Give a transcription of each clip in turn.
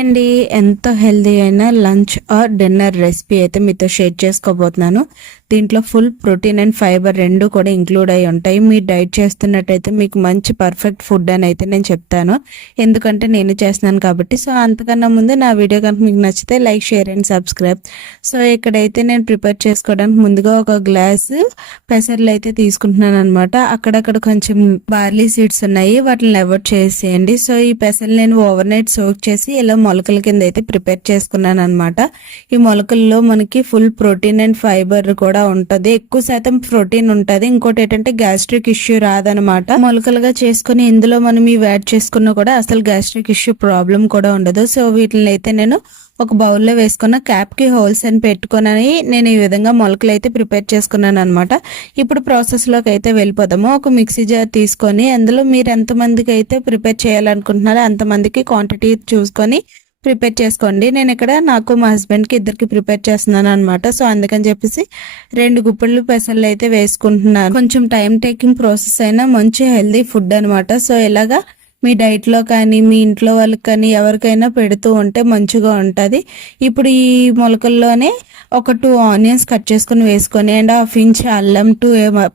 అండి ఎంతో హెల్దీ అయిన లంచ్ ఆర్ డిన్నర్ రెసిపీ అయితే మీతో షేర్ చేసుకోబోతున్నాను. దీంట్లో ఫుల్ ప్రోటీన్ అండ్ ఫైబర్ రెండు కూడా ఇంక్లూడ్ అయి ఉంటాయి. మీరు డైట్ చేస్తున్నట్టయితే మీకు మంచి పర్ఫెక్ట్ ఫుడ్ అని అయితే నేను చెప్తాను, ఎందుకంటే నేను చేస్తున్నాను కాబట్టి. సో అంతకన్నా ముందు నా వీడియో కనుక మీకు నచ్చితే like, share and subscribe. So ఇక్కడైతే నేను ప్రిపేర్ చేసుకోవడానికి ముందుగా ఒక గ్లాసు పెసర్లు అయితే తీసుకుంటున్నాను అనమాట. అక్కడక్కడ కొంచెం బార్లీ సీడ్స్ ఉన్నాయి, వాటిని అవాయిడ్ చేసేయండి. సో ఈ పెసర్లు నేను ఓవర్ నైట్ సోక్ చేసి ఇలా మొలకల కింద అయితే ప్రిపేర్ చేసుకున్నాను అనమాట. ఈ మొలకల్లో మనకి ఫుల్ ప్రోటీన్ అండ్ ఫైబర్ కూడా ఉంటది, ఎక్కువ శాతం ప్రోటీన్ ఉంటది. ఇంకోటి ఏంటంటే గ్యాస్ట్రిక్ ఇష్యూ రాదనమాట. మొలకలుగా చేసుకుని ఇందులో మనం ఇవి యాడ్ చేసుకున్నా కూడా అసలు గ్యాస్ట్రిక్ ఇష్యూ ప్రాబ్లం కూడా ఉండదు. సో వీటిని అయితే నేను ఒక బౌల్లో వేసుకున్న, క్యాప్ కి హోల్స్ అని పెట్టుకుని నేను ఈ విధంగా మొలకలు అయితే ప్రిపేర్ చేసుకున్నాను అనమాట. ఇప్పుడు ప్రాసెస్ లోకి అయితే వెళ్ళిపోదాము. ఒక మిక్సీ జార్ తీసుకొని అందులో మీరు ఎంతమందికి అయితే ప్రిపేర్ చేయాలనుకుంటున్నారో అంతమందికి క్వాంటిటీ చూసుకొని ప్రిపేర్ చేసుకోండి. నేను ఇక్కడ నాకు మా హస్బెండ్ కి ఇద్దరికి ప్రిపేర్ చేస్తున్నాను అనమాట. సో అందుకని చెప్పేసి 2 గుప్పెళ్ళు పెసర్లు అయితే వేసుకుంటున్నాను. కొంచెం టైం టేకింగ్ ప్రాసెస్ అయినా మంచి హెల్దీ ఫుడ్ అనమాట. సో ఇలాగా మీ డైట్లో కానీ మీ ఇంట్లో వాళ్ళకి కానీ ఎవరికైనా పెడుతూ ఉంటే మంచిగా ఉంటుంది. ఇప్పుడు ఈ మొలకల్లోనే ఒక 2 ఆనియన్స్ కట్ చేసుకుని వేసుకొని అండ్ 1/2 ఇంచ్ అల్లం, 2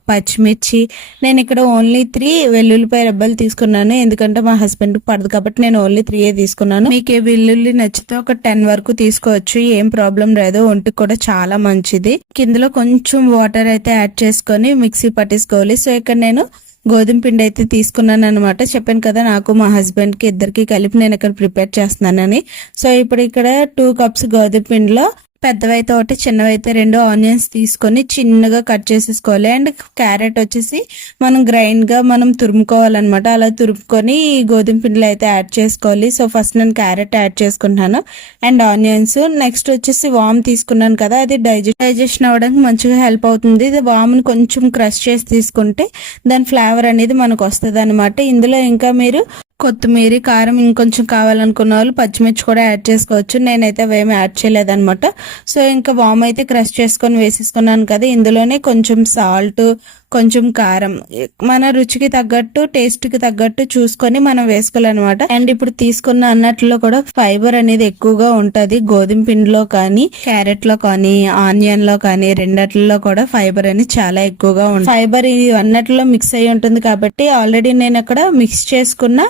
పచ్చిమిర్చి, నేను ఇక్కడ ఓన్లీ 3 వెల్లుల్లిపాయ రెబ్బలు తీసుకున్నాను, ఎందుకంటే మా హస్బెండ్కి పడదు కాబట్టి నేను ఓన్లీ 3 తీసుకున్నాను. మీకు ఏ వెల్లుల్లి నచ్చితే ఒక 10 వరకు తీసుకోవచ్చు, ఏం ప్రాబ్లం లేదు, ఒంటికి కూడా చాలా మంచిది. కిందలో కొంచెం వాటర్ అయితే యాడ్ చేసుకొని మిక్సీ పట్టేసుకోవాలి. సో ఇక్కడ నేను గోధుమ పిండి అయితే తీసుకున్నాను అనమాట. చెప్పాను కదా నాకు మా హస్బెండ్ కి ఇద్దరికి కలిపి నేను ఇక్కడ ప్రిపేర్ చేస్తున్నానని. సో ఇప్పుడు ఇక్కడ 2 కప్స్ గోధుమ పిండిలో పెద్దవైతే ఒకటి, చిన్నవైతే 2 ఆనియన్స్ తీసుకొని చిన్నగా కట్ చేసేసుకోవాలి. అండ్ క్యారెట్ వచ్చేసి మనం గ్రైండ్ గా మనం తురుముకోవాలన్నమాట. అలా తురుముకొని ఈ గోధుమ పిండిలో అయితే యాడ్ చేసుకోవాలి. సో ఫస్ట్ నేను క్యారెట్ యాడ్ చేసుకుంటున్నాను అండ్ ఆనియన్స్. నెక్స్ట్ వచ్చేసి వామ్ తీసుకున్నాను కదా, అది డైజెషన్ అవ్వడానికి మంచిగా హెల్ప్ అవుతుంది. ఇది వామ్ని కొంచెం క్రష్ చేసి తీసుకుంటే దాని ఫ్లేవర్ అనేది మనకు వస్తుంది అనమాట. ఇందులో ఇంకా మీరు కొత్తిమీర, కారం ఇంకొంచెం కావాలనుకున్న వాళ్ళు పచ్చిమిర్చి కూడా యాడ్ చేసుకోవచ్చు. నేనైతే అవేమి యాడ్ చేయలేదన్నమాట. సో ఇంకా వామ్ అయితే క్రష్ చేసుకొని వేసేసుకున్నాను కదా, ఇందులోనే కొంచెం సాల్ట్, కొంచెం కారం మన రుచికి తగ్గట్టు, టేస్ట్ కి తగ్గట్టు చూసుకొని మనం వేసుకోవాలన్నమాట. అండ్ ఇప్పుడు తీసుకున్న అన్నట్లో కూడా ఫైబర్ అనేది ఎక్కువగా ఉంటది. గోధుమ పిండిలో కానీ, క్యారెట్ లో కానీ, ఆనియన్ లో కానీ రెండట్లో కూడా ఫైబర్ అనేది చాలా ఎక్కువగా ఉంటుంది. ఫైబర్ ఈ అన్నట్లో మిక్స్ అయి ఉంటుంది కాబట్టి ఆల్రెడీ నేను అక్కడ మిక్స్ చేసుకున్న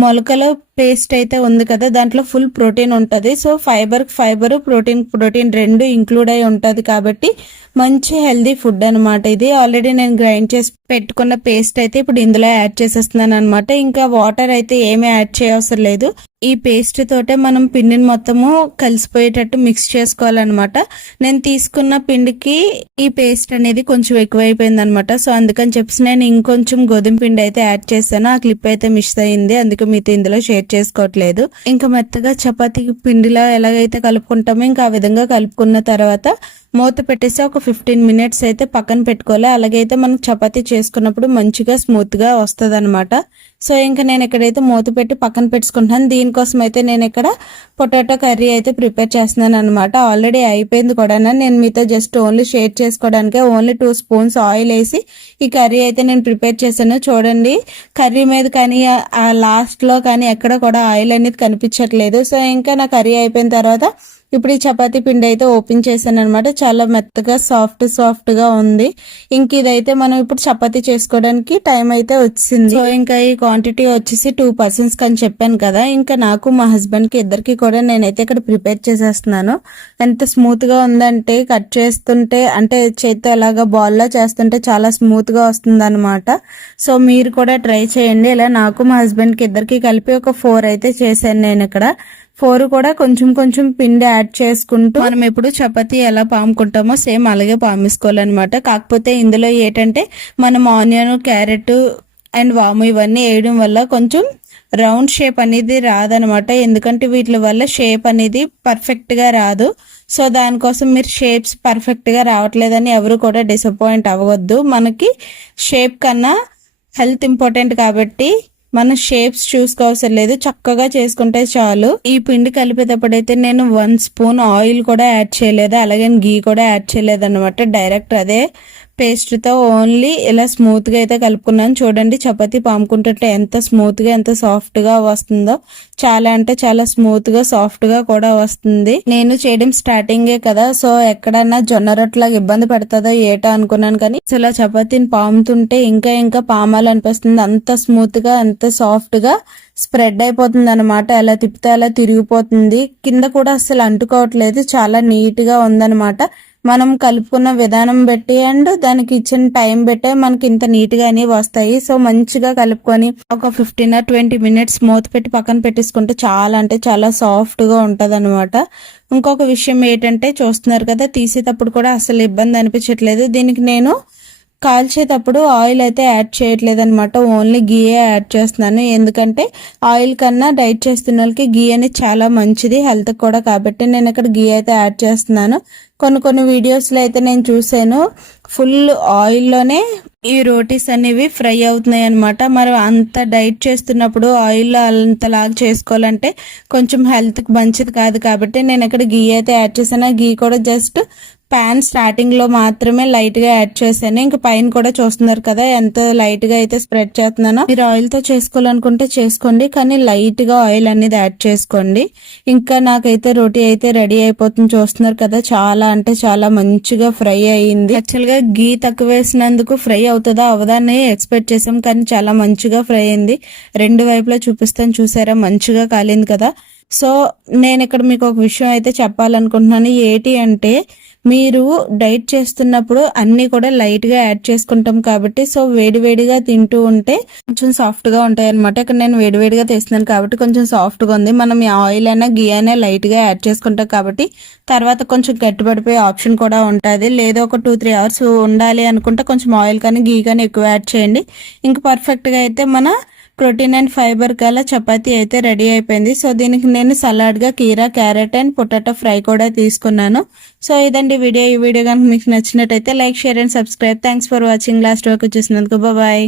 మొలకల పేస్ట్ అయితే ఉంది కదా, దాంట్లో ఫుల్ ప్రోటీన్ ఉంటది. సో ఫైబర్ ప్రోటీన్ రెండు ఇంక్లూడ్ అయి ఉంటది కాబట్టి మంచి హెల్దీ ఫుడ్ అనమాట ఇది. ఆల్రెడీ నేను గ్రైండ్ చేసి పెట్టుకున్న పేస్ట్ అయితే ఇప్పుడు ఇందులో యాడ్ చేసేస్తున్నాను అనమాట. ఇంకా వాటర్ అయితే ఏమీ యాడ్ చేయవసరం లేదు. ఈ పేస్ట్ తోటే మనం పిండిని మొత్తము కలిసిపోయేటట్టు మిక్స్ చేసుకోవాలన్నమాట. నేను తీసుకున్న పిండికి ఈ పేస్ట్ అనేది కొంచెం ఎక్కువైపోయింది అనమాట. సో అందుకని చెప్పేసి నేను ఇంకొంచెం గోధుమ పిండి అయితే యాడ్ చేశాను. ఆ క్లిప్ అయితే మిస్ అయింది, అందుకే మీతో ఇందులో షేర్ చేసుకోవట్లేదు. ఇంకా మెత్తగా చపాతీ పిండిలా ఎలాగైతే కలుపుకుంటామో ఇంకా ఆ విధంగా కలుపుకున్న తర్వాత మూత పెట్టేసి ఒక 15 మినిట్స్ అయితే పక్కన పెట్టుకోవాలి. అలాగైతే మనం చపాతీ చేసుకున్నప్పుడు మంచిగా స్మూత్ గా వస్తుంది అనమాట. సో ఇంకా నేను ఇక్కడైతే మూత పెట్టి పక్కన పెట్టుకుంటాను. దీనికోసం అయితే నేను ఇక్కడ పొటాటో కర్రీ అయితే ప్రిపేర్ చేస్తున్నాను అనమాట. ఆల్రెడీ అయిపోయింది కూడా, నేను మీతో జస్ట్ ఓన్లీ షేర్ చేసుకోవడానికి ఓన్లీ 2 స్పూన్స్ ఆయిల్ వేసి ఈ కర్రీ అయితే నేను ప్రిపేర్ చేశాను. చూడండి, కర్రీ మీద కానీ ఆ లాస్ట్ లో కానీ ఎక్కడ కూడా ఆయిల్ అనేది కనిపించట్లేదు. సో ఇంకా నా కర్రీ అయిపోయిన తర్వాత ఇప్పుడు ఈ చపాతీ పిండి అయితే ఓపెన్ చేశాను అనమాట. చాలా మెత్తగా సాఫ్ట్ గా ఉంది. ఇంక ఇదైతే మనం ఇప్పుడు చపాతీ చేసుకోవడానికి టైం అయితే వచ్చింది. సో ఇంకా ఈ క్వాంటిటీ వచ్చేసి 2 పర్సన్స్ అని చెప్పాను కదా, ఇంకా నాకు మా హస్బెండ్ కి ఇద్దరికి కూడా నేనైతే ఇక్కడ ప్రిపేర్ చేసేస్తున్నాను. ఎంత స్మూత్ గా ఉందంటే కట్ చేస్తుంటే, అంటే చేతితో అలాగా బాల్ లా చేస్తుంటే చాలా స్మూత్ గా వస్తుంది అనమాట. సో మీరు కూడా ట్రై చేయండి. ఇలా నాకు మా హస్బెండ్ కి ఇద్దరికి కలిపి ఒక 4 అయితే చేశాను నేను ఇక్కడ. 4 కూడా కొంచెం పిండి యాడ్ చేసుకుంటూ మనం ఎప్పుడు చపాతీ ఎలా పాముకుంటామో సేమ్ అలాగే పామేసుకోవాలన్నమాట. కాకపోతే ఇందులో ఏంటంటే మనం ఆనియన్, క్యారెట్ అండ్ వాము ఇవన్నీ వేయడం వల్ల కొంచెం రౌండ్ షేప్ అనేది రాదనమాట. ఎందుకంటే వీటి వల్ల షేప్ అనేది పర్ఫెక్ట్ గా రాదు. సో దానికోసం మీరు షేప్స్ పర్ఫెక్ట్ గా రావట్లేదని ఎవరు కూడా డిసప్పాయింట్ అవ్వద్దు. మనకి షేప్ కన్నా హెల్త్ ఇంపార్టెంట్ కాబట్టి మనం షేప్స్ చూసుకోవసరం లేదు, చక్కగా చేసుకుంటే చాలు. ఈ పిండి కలిపేటప్పుడైతే నేను 1 స్పూన్ ఆయిల్ కూడా యాడ్ చేయలేదు, అలాగే గీ కూడా యాడ్ చేయలేదు అనమాట. డైరెక్ట్ అదే పేస్ట్ తో ఓన్లీ ఇలా స్మూత్ గా అయితే కలుపుకున్నాను. చూడండి చపాతీ పాముకుంటుంటే ఎంత స్మూత్ గా ఎంత సాఫ్ట్ గా వస్తుందో, చాలా అంటే చాలా స్మూత్ గా సాఫ్ట్ గా కూడా వస్తుంది. నేను చేయడం స్టార్టింగే కదా, సో ఎక్కడన్నా జొన్న రొట్టెలాగా ఇబ్బంది పెడతాదో ఏటో అనుకున్నాను, కానీ అసలు చపాతీని పాముతుంటే ఇంకా ఇంకా పామాలనిపిస్తుంది. అంత స్మూత్ గా అంత సాఫ్ట్ గా స్ప్రెడ్ అయిపోతుంది అనమాట. ఎలా తిప్పితే అలా తిరిగిపోతుంది. కింద కూడా అసలు అంటుకోవట్లేదు. చాలా నీట్ గా ఉందన్నమాట. మనం కలుపుకున్న విధానం బట్టి అండ్ దానికి ఇచ్చిన టైం బట్టే మనకి ఇంత నీట్ గా అనేవి వస్తాయి. సో మంచిగా కలుపుకొని ఒక 15 or 20 minutes మూత పెట్టి పక్కన పెట్టేసుకుంటే చాలా అంటే చాలా సాఫ్ట్ గా ఉంటది అనమాట. ఇంకొక విషయం ఏంటంటే, చూస్తున్నారు కదా, తీసేటప్పుడు కూడా అసలు ఇబ్బంది అనిపించట్లేదు. దీనికి నేను కాల్చేటప్పుడు ఆయిల్ అయితే యాడ్ చేయట్లేదు అనమాట. ఓన్లీ గీయే యాడ్ చేస్తున్నాను. ఎందుకంటే ఆయిల్ కన్నా డైట్ చేస్తున్న వాళ్ళకి గీ అనేది చాలా మంచిది హెల్త్ కూడా, కాబట్టి నేను ఇక్కడ గీ అయితే యాడ్ చేస్తున్నాను. కొన్ని వీడియోస్లో అయితే నేను చూసాను ఫుల్ ఆయిల్లోనే ఈ రోటీస్ అనేవి ఫ్రై అవుతున్నాయి అనమాట. మరి అంత డైట్ చేస్తున్నప్పుడు ఆయిల్లో అంతలాగా చేసుకోవాలంటే కొంచెం హెల్త్కి మంచిది కాదు, కాబట్టి నేను ఇక్కడ గీ అయితే యాడ్ చేశాను. గీ కూడా జస్ట్ ప్యాన్ స్టార్టింగ్ లో మాత్రమే లైట్ గా యాడ్ చేశాను. ఇంకా పైన కూడా చూస్తున్నారు కదా ఎంత లైట్ గా అయితే స్ప్రెడ్ చేస్తున్నానో. మీరు ఆయిల్ తో చేసుకోవాలనుకుంటే చేసుకోండి, కానీ లైట్ గా ఆయిల్ అనేది యాడ్ చేసుకోండి. ఇంకా నాకైతే రోటీ అయితే రెడీ అయిపోతుంది. చూస్తున్నారు కదా, చాలా అంటే చాలా మంచిగా ఫ్రై అయ్యింది. యాక్చువల్ గా గీ తక్కువ వేసినందుకు ఫ్రై అవుతుందా అవదా అని ఎక్స్పెక్ట్ చేసాం, కానీ చాలా మంచిగా ఫ్రై అయింది. రెండు వైపులా చూపిస్తాను, చూసారా మంచిగా కాలింది కదా. సో నేను ఇక్కడ మీకు ఒక విషయం అయితే చెప్పాలనుకుంటున్నాను. ఏంటి అంటే, మీరు డైట్ చేస్తున్నప్పుడు అన్ని కూడా లైట్ గా యాడ్ చేసుకుంటాం కాబట్టి, సో వేడివేడిగా తింటూ ఉంటే కొంచెం సాఫ్ట్ గా ఉంటాయి అనమాట. ఇక్కడ నేను వేడివేడిగా తీస్తున్నాను కాబట్టి కొంచెం సాఫ్ట్ గా ఉంది. మనం ఆయిల్ అయినా గీ అయినా లైట్ గా యాడ్ చేసుకుంటాం కాబట్టి తర్వాత కొంచెం గట్టిపడిపోయే ఆప్షన్ కూడా ఉంటుంది. లేదా ఒక 2-3 hours ఉండాలి అనుకుంటే కొంచెం ఆయిల్ కానీ గీ కానీ ఎక్కువ యాడ్ చేయండి. ఇంకా పర్ఫెక్ట్ గా అయితే మన ప్రోటీన్ అండ్ ఫైబర్ గల చపాతీ అయితే రెడీ అయిపోయింది. సో దీనికి నేను సలాడ్ గా కీరా, క్యారెట్ అండ్ పొటాటో ఫ్రై కూడా తీసుకున్నాను. సో ఇదండి వీడియో. ఈ వీడియో కనుక మీకు నచ్చినట్టయితే like, share and subscribe. Thanks for watching. Last వరకు చూసినందుకు బాయ్.